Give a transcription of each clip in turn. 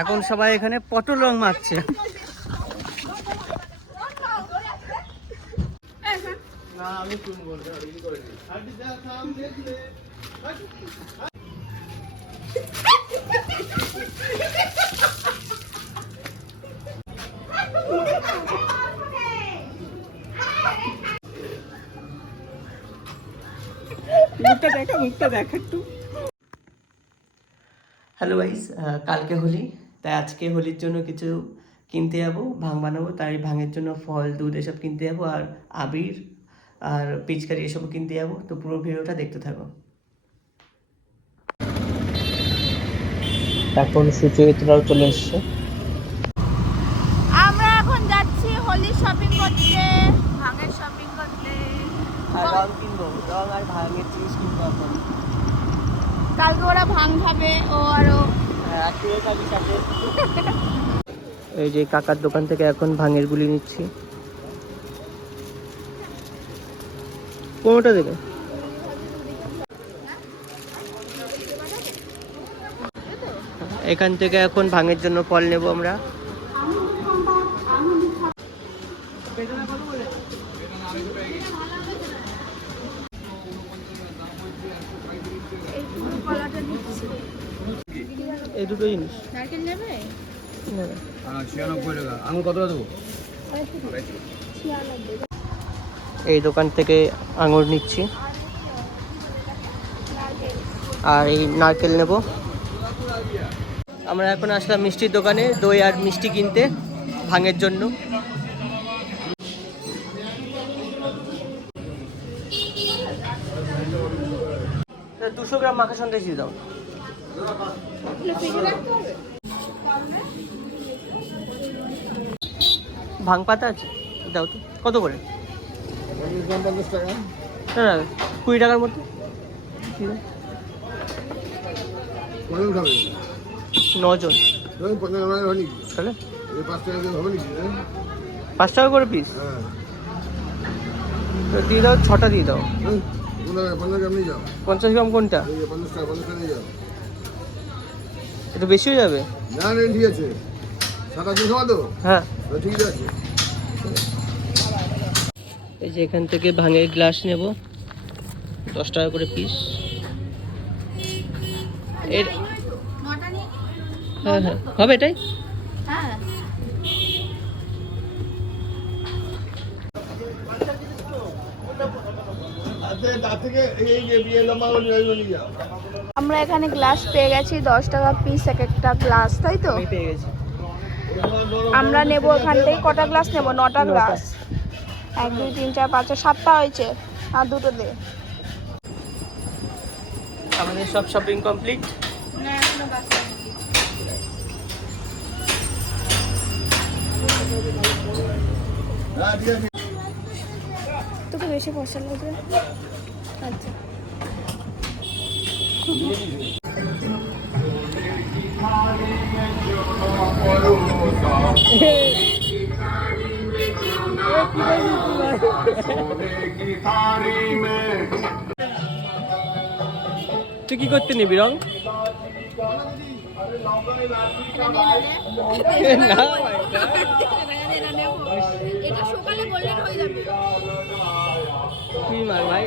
এখন সবাই এখানে পটল রং মাখছে। মুখটা দেখা একটু। হ্যালো গাইস, কালকে হোলি, তাই আজকে হোলির জন্য কিছু কিনতে যাবো, ভাং বানাবো। তাই ভাঙের জন্য ফল, দুধ এসব কিনতে যাবো, আর আবির আর পিচকারি এসব কিনতে যাবো। তো পুরো ভিডিওটা দেখতে থাকো। এখন সুচরিতারাও চলে এসছে। আমরা এখন যাচ্ছি হোলি শপিং করতে, ভাঙের শপিং করতে। রং কিনবো, রং আর ভাঙের জিনিস কিনবো এখন। কালকে ওরা ভাং খাবে, ও আরো এই যে কাকার দোকান থেকে এখন ভাঙের গুলি নিচ্ছি। কোনটা দেবে? এখান থেকে এখন ভাঙের জন্য ফল নেব আমরা। এই দুটো জিনিস নারকেল নেবে? এই দোকান থেকে আঙুর নিচ্ছি আর এই নারকেল নেব। আমরা এখন আসলাম মিষ্টির দোকানে দই আর মিষ্টি কিনতে ভাঙের জন্য। 200 গ্রাম মাখা সন্দেশ দিয়ে দাও। ভাং পাতা আছে দাও তো। কত করে? 50 টাকা। না 20 টাকার মধ্যে। 9 জন তাহলে 5 টাকা করে পিস দিয়ে দাও। 6টা দিয়ে দাও। 50 গ্রাম কোনটা? একটু বেশি হয়ে যাবে। না ঠিক আছে, 7-8 সময় তো। হ্যাঁ ঠিক আছে। এই যে এখান থেকে ভাঙের গ্লাস নেব, 10 টাকা করে পিস। এর হ্যাঁ হ্যাঁ হবে এটাই। হ্যাঁ আমরা এখানে গ্লাস পেয়ে গেছি, 10 টাকা পিস এক একটা গ্লাস, তাই তো? আমি পেয়ে গেছি। আমরা নেব এখান থেকে কটা গ্লাস নেব? 9টা গ্লাস। 1 2 3 4 5 6 7টা হয়েছে, আর দুটো দে। আমাদের সব শপিং কমপ্লিট। তোকে বেশি পয়সা লাগবে। আচ্ছা তুই কি করতে নিবি রং? তুই মার ভাই।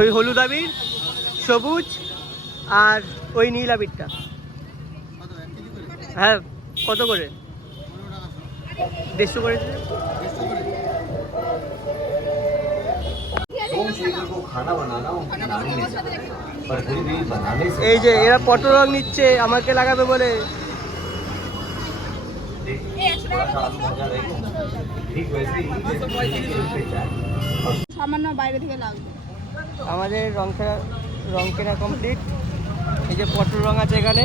ওই হলুদ আবির, সবুজ আর ওই নীল আবিরটা। হ্যাঁ কত করে? 150 করে। এই যে এরা পটল রং নিচ্ছে আমাকে লাগাবে বলে। সামান্য বাইরে থেকে লাগবে। আমাদের রং কেনা কমপ্লিট। এই যে পটল রং আছে এখানে।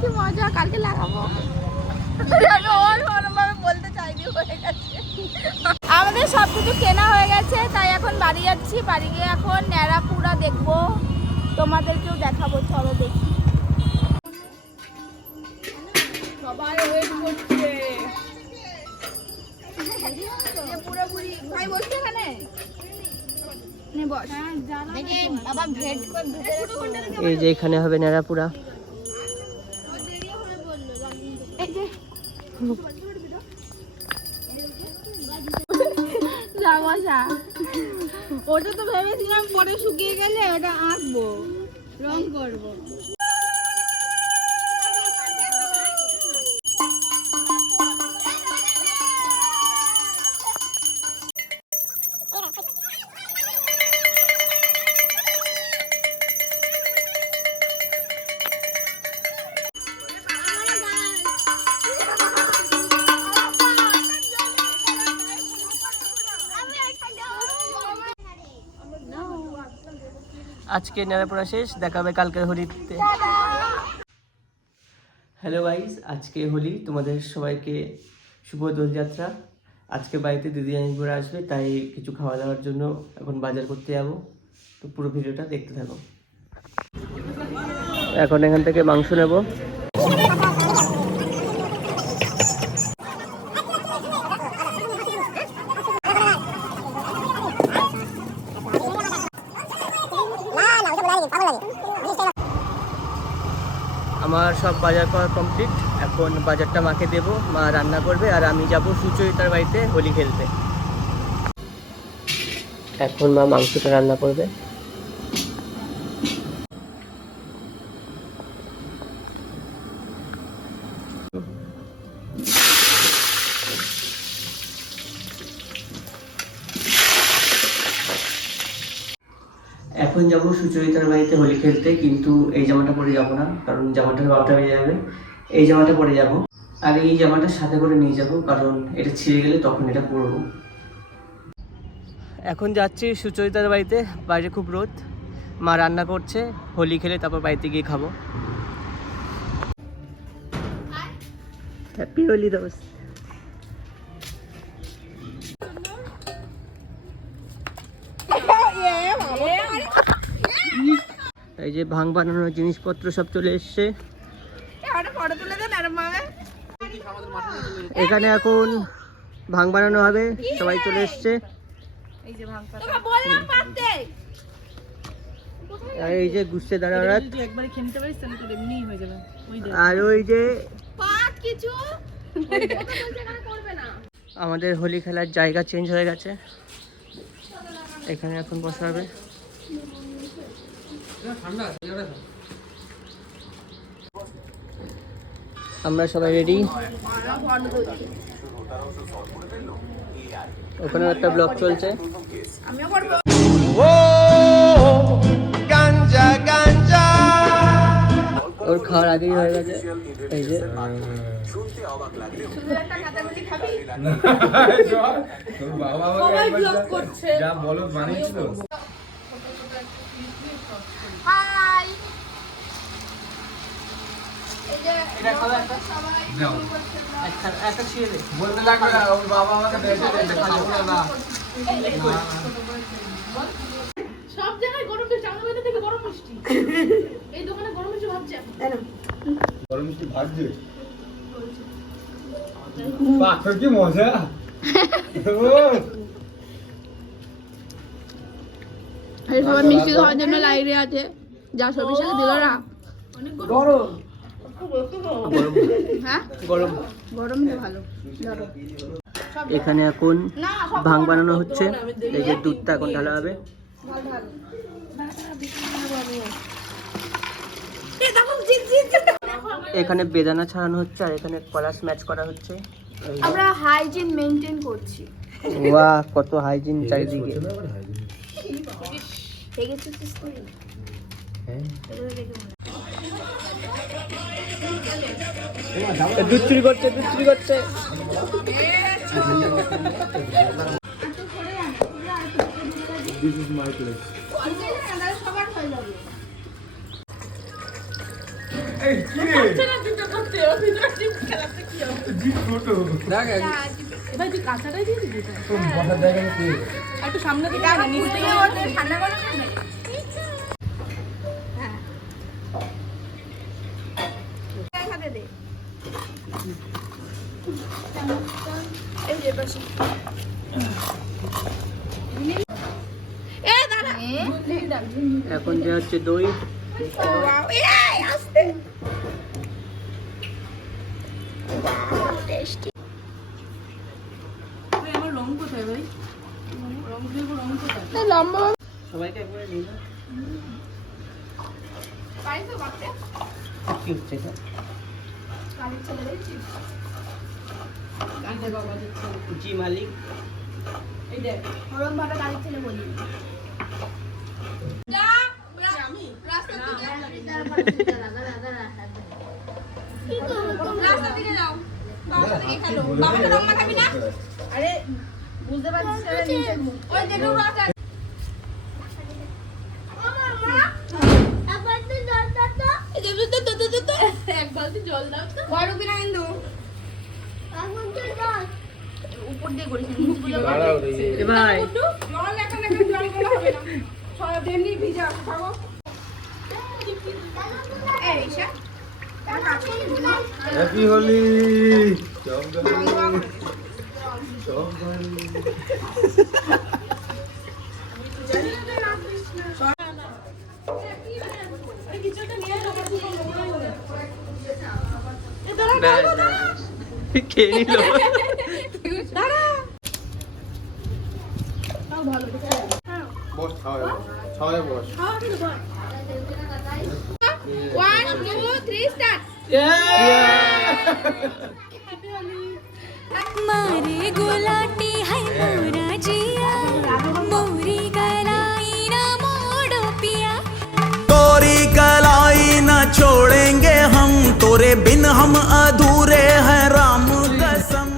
কি মজা, কালকে লাগাবো। বলতে চাইনি, হয়ে গেছে। আমাদের সব কিছু কেনা হয়ে গেছে, তাই এখন বাড়ি যাচ্ছি। বাড়ি গিয়ে এখন ন্যাড়াপুরা দেখবো, তোমাদেরকেও দেখাবো। চলো দেখি। সবাই ওয়েট করছে। পুরোপুরি ভাই বসছে এখানে। নে বস। বাবা ভেট কর দুটো। এই যে এখানে হবে নেড়াপুরা। এই যে জামাশা ওটা তো ভেবেছিলাম পরে শুকিয়ে গেলে ওটা আঁকবো, রং করবো। আজকে নেড়াপড়া শেষ, দেখা হবে কালকের হোলিতে। হ্যালো গাইস, আজকে হোলি, তোমাদের সবাইকে শুভ দোলযাত্রা। আজকে বাড়িতে দিদি আনিপুরা আসবে, তাই কিছু খাওয়া দাওয়ার জন্য এখন বাজার করতে যাবো। তো পুরো ভিডিওটা দেখতে থাকো। এখন এখান থেকে মাংস নেব। আমার সব বাজার করা কমপ্লিট। এখন বাজারটা মাকে দেব, মা রান্না করবে আর আমি যাব সুচরিতার বাড়িতে হোলি খেলতে। এখন মা মাংসটা রান্না করবে। এখন যাব সুচরিতার বাড়িতে হোলি খেলতে, কিন্তু এই জামাটা পরে যাব না, কারণ জামাটা 12টা বেজে যাবে। এই জামাটা পরে যাব, আর এই জামাটা সাথে করে নিয়ে যাব, কারণ এটা ছিঁড়ে গেলে তখন এটা পরবো। এখন যাচ্ছি সুচরিতার বাড়িতে। বাইরে খুব রোদ, মা রান্না করছে, হোলি খেলে তারপর বাড়িতে গিয়ে খাবো। হ্যাপি হোলি দোস্ত। এই যে ভাং বানানোর জিনিসপত্র সব চলে এসছে। এখানে এখন ভাং বানানো হবে, সবাই চলে এসছে। আর এই যে গুস্তে দাঁড়ারাত, আর ওই যে আমাদের হোলি খেলার জায়গা চেঞ্জ হয়ে গেছে, এখানে এখন বসা হবে। আমরা সবাই রেডি। ওখানে একটা ব্লগ চলছে। ওর খাওয়ার আগেই হয়ে গেছে। এই যে একটা ছিঁড়ে দে, বলতে লাগবে না, ওর বাবা আমাকে সব জায়গায় গরম মিষ্টি, আমাদের বাড়িতে থেকে গরম মিষ্টি, এই দোকানে গরম মিষ্টি ভাবছে গরম মিষ্টি ভাজছে। বাহ, কি মজা! সবাই মিষ্টি খাওয়ার জন্য লাইনে আছে, যা সবই সাথে দিল না। গরম হ্যাঁ গরম গরম তো ভালো। এখানে এখন ভাং বানানো হচ্ছে। এই যে দুধটা এখন ঢালা হবে। এখানে বেদানা ছাড়ানো হচ্ছে, আর এখানে কলাস ম্যাচ করা হচ্ছে। আমরা হাইজিন মেইনটেইন করছি। বাহ, কত হাইজিন চারিদিকে। দুধ চুরি করছে, দুধ চুরি করছে। This is my place. এই কি রে? না দুটো করতে হবে, জিপ খেলাতে কি হবে? জিপ ফটো। দেখ এবার তুই কাঁচাটাই দিয়ে দিবি তো? তো বসার জায়গা নেই। আর একটু সামনে থেকে আগে নিচ থেকে ঠান্ডা গরম না। হ্যাঁ খাতে দে। এই যে পাশে। এ দাঁড়া এখন যে হচ্ছে দই। সবাইকে একবারে নিয়ে নাও। কি হচ্ছে এটা? জি মালিক। আরে বুঝতে পারছিস ওই দেখো এক বালতি জল দাও তো বড় কিনা কিন্তু উপর দিয়ে করিস দাঁড়াও রে। এ ভাই জল এখন জল গুলো হবে না সব এমনি ভিজা খাবো এই ঈশা হ্যাপি হোলি চমকালি খেয়ে নিল। বস খাওয়ায় বস 1 2 3 স্টার্ট मारे गुलाटी है मोरा जिया मोरी गलाई ना मोड़ पिया तोरी कलाई न छोड़ेंगे हम तोरे बिन हम अधूरे हैं राम कसम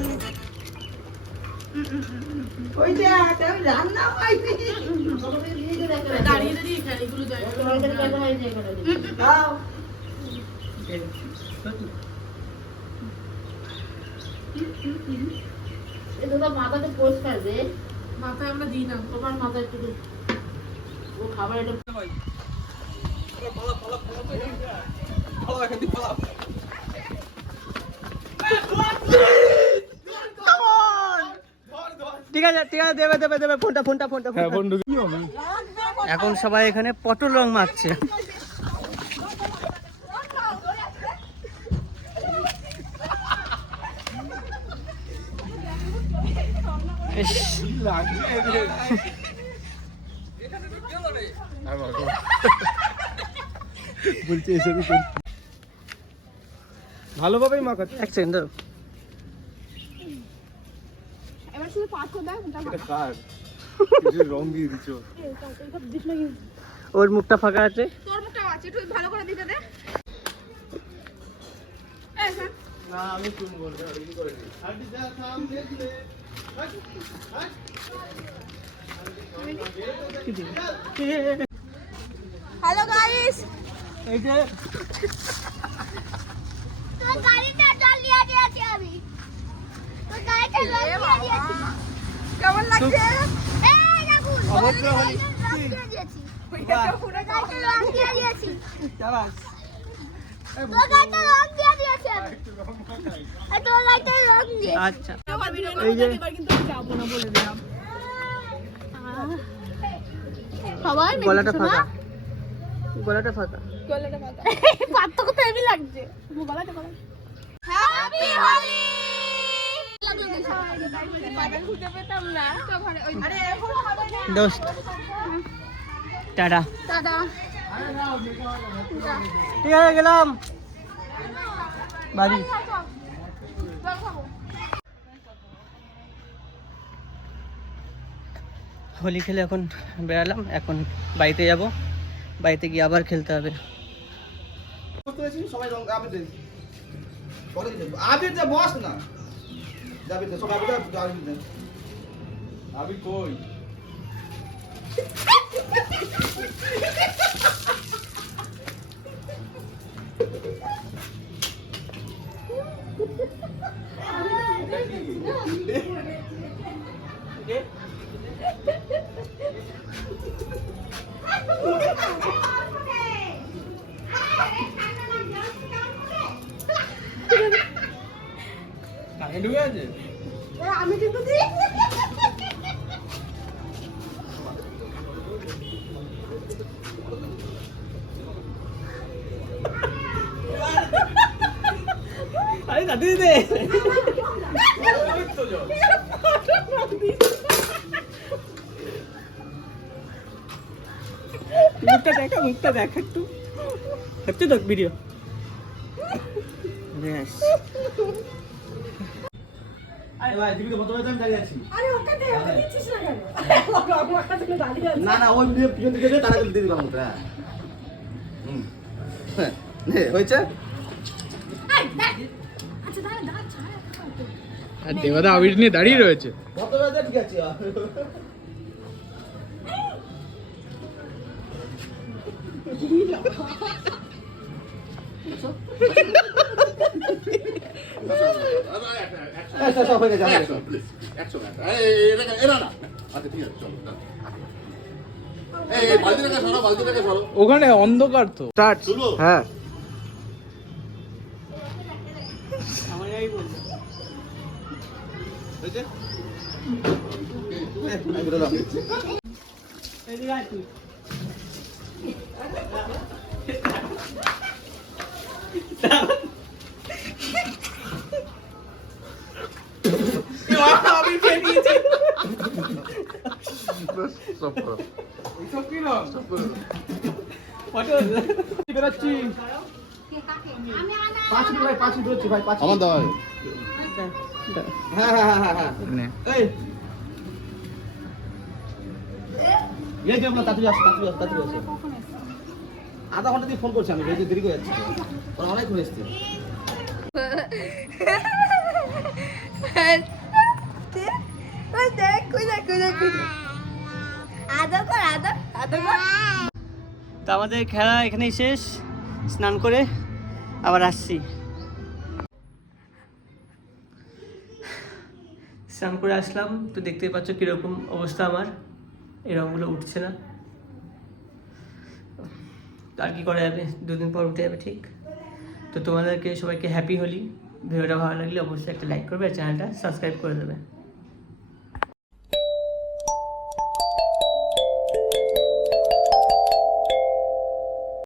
দাঁড়িয়ে দাঁড়িয়ে খেলে এগুলো মাথায় আমরা দিই না তোমার মাথায় একটু ও খাবার এটা ঠিক আছে দেবে দেবে দেবে ফোনটা ফোনটা ফোনটা হ্যাঁ বন্ধু কি হবে এখন সবাই এখানে পটল রং মাখছে। ইস, বলছে এসব ভালোভাবেই মাখাচ্ছে এক সেকেন্ড দাও। এবার শুধু পাথর দাও এটা কার কিছু রং দিয়ে দিচ্ছ ওর মুখটা ফাঁকা আছে। তোর মুখটা আছে একটু ভালো করে দিতে দে না আমি তুমি বলতে রেডি করে দিই হ্যালো গাইস এই যে তোর গাড়িটা জল নিয়ে দিয়েছি আমি তোর গাড়িটা জল নিয়ে দিয়েছি কেমন লাগছে এই রাহুল অভদ্র হলি। রং দিয়ে দিয়েছি বাহ, তোর গাড়িটা রং দিয়ে দিয়েছি শাবাশ। তোর গাড়িটা রং দিয়ে দিয়েছি আমি আর তোর গাড়িটা রং দিয়ে আচ্ছা এই যে সবাই গলাটা ফাঁকা, গলাটা ফাঁকা। পাত্র তো হেভি লাগছে গলাটা গলা হ্যাপি হোলি বাদাম খুঁজে পেতাম না তো ঘরে ওই আরে এখন খাবে না দোস্ত টাটা। দাদা ঠিক আছে গেলাম বাড়ি। হোলি খেলে এখন বেরালাম, এখন বাড়িতে যাব, বাড়িতে গিয়ে আবার খেলতে হবে। সবাই রং আবির দেন আবির দে বস না যাবি তো সবাই আবির দেন আমি কই ঢুকে আছে আমি কিন্তু দিই দে মুখটা দেখা একটু হচ্ছে তো ভিডিও ব্যাস আরে ভাই দিবি তো মতো আমি দাঁড়িয়ে আছি না না ওই ভিডিও পিছন দিকে তারা দিয়ে দিলাম ওটা নে হয়েছে আর দেবাদা আবির নিয়ে দাঁড়িয়ে রয়েছে। মতো ঠিক আছে সব হয়ে গেছে ওখানে অন্ধকার তো। স্টার্ট। হ্যাঁ বেরোচ্ছি 5 মিনিট ভাই 5 মিনিট বেরোচ্ছি ভাই 5 আমার দাও হ্যাঁ হ্যাঁ হ্যাঁ হ্যাঁ এই এই যে আমরা তাড়াতাড়ি আসো আধা ঘন্টা দিয়ে ফোন করছি আমি এই যে দেরি করে যাচ্ছি ওরা অনেক ঘুরে এসছে তো আমাদের খেলা এখানেই শেষ স্নান করে আবার আসছি স্নান করে আসলাম তো দেখতে পাচ্ছ কীরকম অবস্থা আমার এই রঙগুলো উঠছে না আর কি করা যাবে 2 দিন পর উঠে যাবে ঠিক তো তোমাদেরকে সবাইকে হ্যাপি হোলি ভিডিওটা ভালো লাগলে অবশ্যই একটা লাইক করবে আর চ্যানেলটা সাবস্ক্রাইব করে দেবে